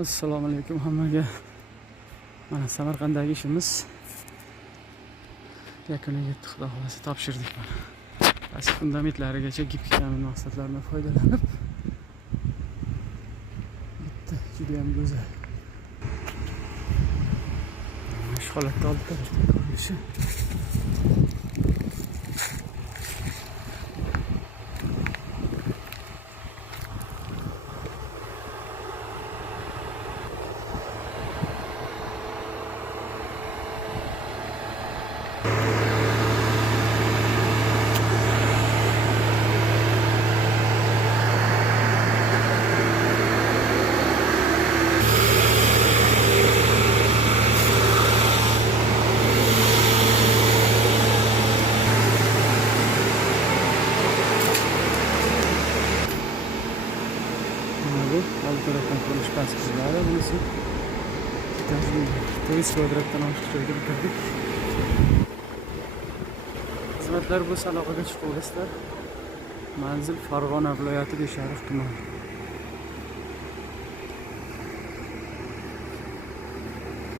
Assalomu alaykum hammaga. Mana Samarqanddagi ishimiz yakuniga yetdi. Xudo xolasa topshirdik mana. Past fundamentlarigacha gipk ta'min maqsadlaridan foydalanib bitta juda ham go'zal. Shu holatda olib ko'rinishi. Oldi tarafdan ko'rish pastkizlari bunisi. Turist kvadratdan oshiq joyga bitirdik. Xizmatlar bo'lsa aloqaga chiqib olasizlar. Manzil Farg'ona viloyati Beshariq tumani.